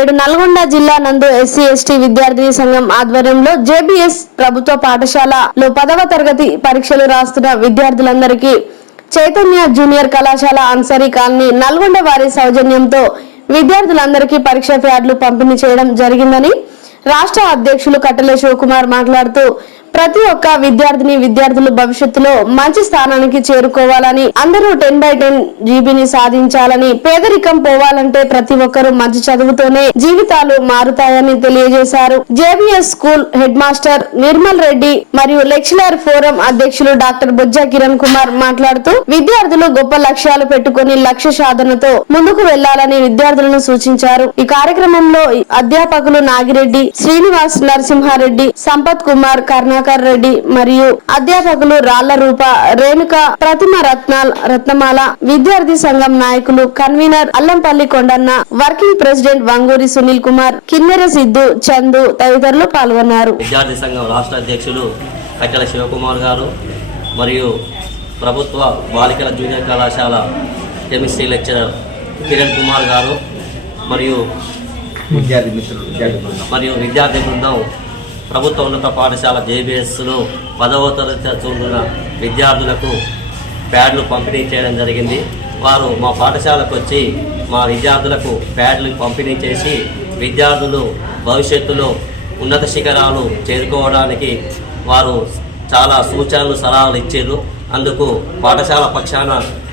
నేడు నల్గొండ జిల్లా నందు ఎస్సీ ఎస్టీ విద్యార్థిని సంఘం ఆధ్వర్యంలో జేబీఎస్ ప్రభుత్వ పాఠశాలలో పదవ తరగతి పరీక్షలు రాస్తున్న విద్యార్థులందరికీ చైతన్య జూనియర్ కళాశాల అన్సరీ కాలనీ నల్గొండ వారి సౌజన్యంతో విద్యార్థులందరికీ పరీక్ష ప్యాడ్లు పంపిణీ చేయడం జరిగిందని రాష్ట్ర అధ్యక్షులు కట్టెల శివకుమార్ మాట్లాడుతూ ప్రతి ఒక్క విద్యార్థిని విద్యార్థులు భవిష్యత్తులో మంచి స్థానానికి చేరుకోవాలని అందరూ టెన్ బై టెన్ జీబీని సాధించాలని పేదరికం పోవాలంటే ప్రతి ఒక్కరూ మంచి చదువుతోనే జీవితాలు మారుతాయని తెలియజేశారు. JBS school head master Nirmal Reddy మరియు లెక్చరర్ ఫోరం అధ్యక్షులు డాక్టర్ బొజ్జా కిరణ్ కుమార్ మాట్లాడుతూ విద్యార్థులు గొప్ప లక్ష్యాలు పెట్టుకుని లక్ష్య సాధనతో ముందుకు వెళ్ళాలని విద్యార్థులను సూచించారు. ఈ కార్యక్రమంలో అధ్యాపకులు నాగిరెడ్డి శ్రీనివాస్ నరసింహారెడ్డి సంపత్ కుమార్ కరుణాకర్ రెడ్డి మరియు అధ్యాపకులు రాళ్ళ రూప రేణుక ప్రతిమ రత్నాల్ రత్నమాల విద్యార్థి సంఘం నాయకులు convener Allampalli Kondanna working president Vanguri Sunil Kumar Kinnera Siddhu Chandu తదితరులు పాల్గొన్నారు. విద్యార్థి సంఘం రాష్ట్ర అధ్యక్షులు కట్టెల శివకుమార్ గారు మరియు ప్రభుత్వ బాలికల జూనియర్ కళాశాల కెమిస్ట్రీ లెక్చరర్ కిరణ్ కుమార్ గారు మరియు విద్యార్థి మిత్రులు మరియు విద్యార్థి బృందం ప్రభుత్వ ఉన్నత పాఠశాల జేబీఎస్లో పదవ తరగతి చదువుతున్న విద్యార్థులకు ప్యాడ్లు పంపిణీ చేయడం జరిగింది. వారు మా పాఠశాలకు వచ్చి మా విద్యార్థులకు ప్యాడ్లు పంపిణీ చేసి విద్యార్థులు భవిష్యత్తులో ఉన్నత శిఖరాలు చేరుకోవడానికి వారు చాలా సూచనలు సలహాలు ఇచ్చారు. అందుకు పాఠశాల పక్షాన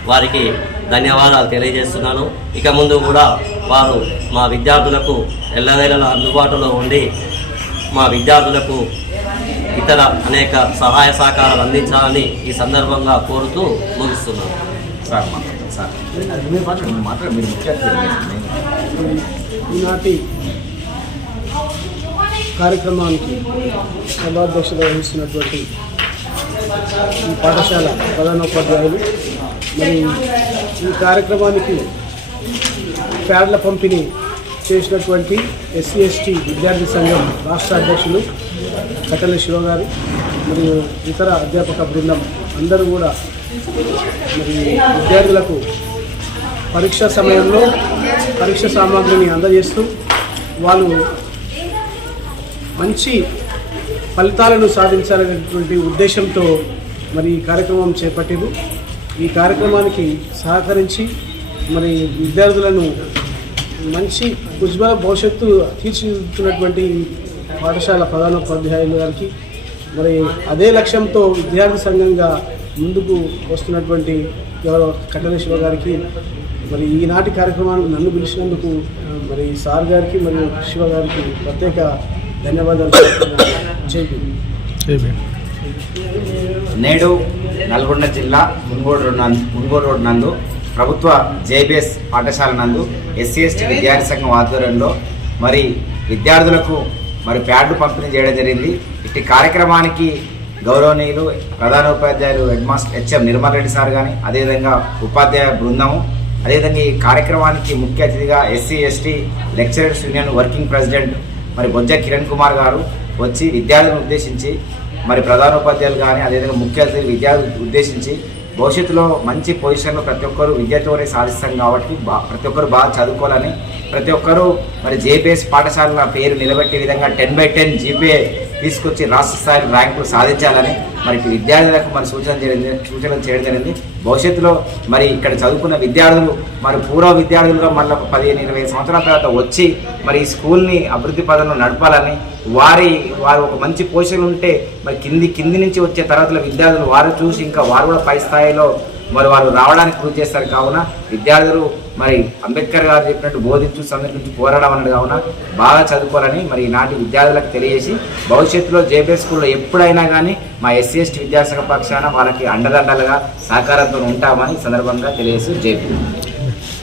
వారికి ధన్యవాదాలు తెలియజేస్తున్నాను. ఇక ముందు కూడా వారు మా విద్యార్థులకు ఎల్లవేళలా అందుబాటులో ఉండి మా విద్యార్థులకు ఇతర అనేక సహాయ సహకారాలు అందించాలని ఈ సందర్భంగా కోరుతూ ముగిస్తున్నాను సార్ సార్. ఈనాటి కార్యక్రమానికి సభాధ్యక్షత వహిస్తున్నటువంటి ఈ పాఠశాల ప్రధానోపాధ్యాయులు మరి ఈ కార్యక్రమానికి ప్యాడ్ల పంపిణీ చేసినటువంటి ఎస్సీ ఎస్టీ విద్యార్థి సంఘం రాష్ట్ర అధ్యక్షులు కటల శివ గారు మరియు ఇతర అధ్యాపక బృందం అందరూ కూడా మరి విద్యార్థులకు పరీక్ష సమయంలో పరీక్ష సామాగ్రిని అందజేస్తూ వాళ్ళు మంచి ఫలితాలను సాధించాలనేటువంటి ఉద్దేశంతో మరి ఈ కార్యక్రమం చేపట్టింది ఈ కార్యక్రమానికి సహకరించి మరి విద్యార్థులను మంచి ఉజ్వల భవిష్యత్తు తీర్చిదిద్దుతున్నటువంటి పాఠశాల ప్రధానోపాధ్యాయులు గారికి మరి అదే లక్ష్యంతో విద్యార్థి సంఘంగా ముందుకు వస్తున్నటువంటి గౌరవ కట్టల శివ గారికి మరి ఈనాటి కార్యక్రమానికి నన్ను పిలిచినందుకు మరి సార్ గారికి మరియు శివ గారికి ప్రత్యేక ధన్యవాదాలు. నేడు నల్గొండ జిల్లా మున్గోడు రోడ్ నందు మున్గోడు రోడ్ నందు ప్రభుత్వ జేబీఎస్ పాఠశాల నందు ఎస్సీ ఎస్టీ విద్యార్థి సంఘం ఆధ్వర్యంలో మరి విద్యార్థులకు మరి ప్యాడ్లు పంపిణీ చేయడం జరిగింది. ఇట్టి కార్యక్రమానికి గౌరవనీయులు ప్రధానోపాధ్యాయులు head master HM Nirmal Reddy sir కానీ అదేవిధంగా ఉపాధ్యాయ బృందము అదేవిధంగా ఈ కార్యక్రమానికి ముఖ్య అతిథిగా SC ST lecturers union working president మరి బొజ్జ కిరణ్ కుమార్ గారు వచ్చి విద్యార్థులను ఉద్దేశించి మరి ప్రధానోపాధ్యాయులు కానీ అదేవిధంగా ముఖ్య అతిథులు విద్యార్థులు ఉద్దేశించి భవిష్యత్తులో మంచి పొజిషన్లో ప్రతి ఒక్కరు విద్యతోనే సాధిస్తాం కాబట్టి బా ప్రతి ఒక్కరు బాగా చదువుకోవాలని ప్రతి ఒక్కరూ మరి జేపీఎస్ పాఠశాలల పేరు నిలబెట్టే విధంగా టెన్ బై టెన్ జీపీఏ తీసుకొచ్చి రాష్ట్ర స్థాయి ర్యాంకులు సాధించాలని మరి విద్యార్థులకు మరి సూచన చేయడం సూచనలు చేయడం జరిగింది. భవిష్యత్తులో మరి ఇక్కడ చదువుకున్న విద్యార్థులు మరి పూర్వ విద్యార్థులుగా మళ్ళీ ఒక పదిహేను ఇరవై సంవత్సరాల తర్వాత వచ్చి మరి ఈ స్కూల్ని అభివృద్ధి పదంలో నడపాలని వారి వారు ఒక మంచి పోషణ ఉంటే మరి కింది కింది నుంచి వచ్చే తరగతుల విద్యార్థులు వారు చూసి ఇంకా వారు కూడా పై స్థాయిలో మరి వాళ్ళు రావడానికి కృషి చేస్తారు కావున విద్యార్థులు మరి అంబేద్కర్ గారు చెప్పినట్టు బోధించు సందర్శించి పోరాడడం అన్నది కావున బాగా చదువుకోవాలని మరి ఈనాటి విద్యార్థులకు తెలియజేసి భవిష్యత్తులో జేపీఎస్ స్కూల్లో ఎప్పుడైనా కానీ మా ఎస్సీ ఎస్టీ విద్యాసంఘ పక్షాన వాళ్ళకి అండదండలుగా సహకారంతో ఉంటామని సందర్భంగా తెలియజేసి జేపీ.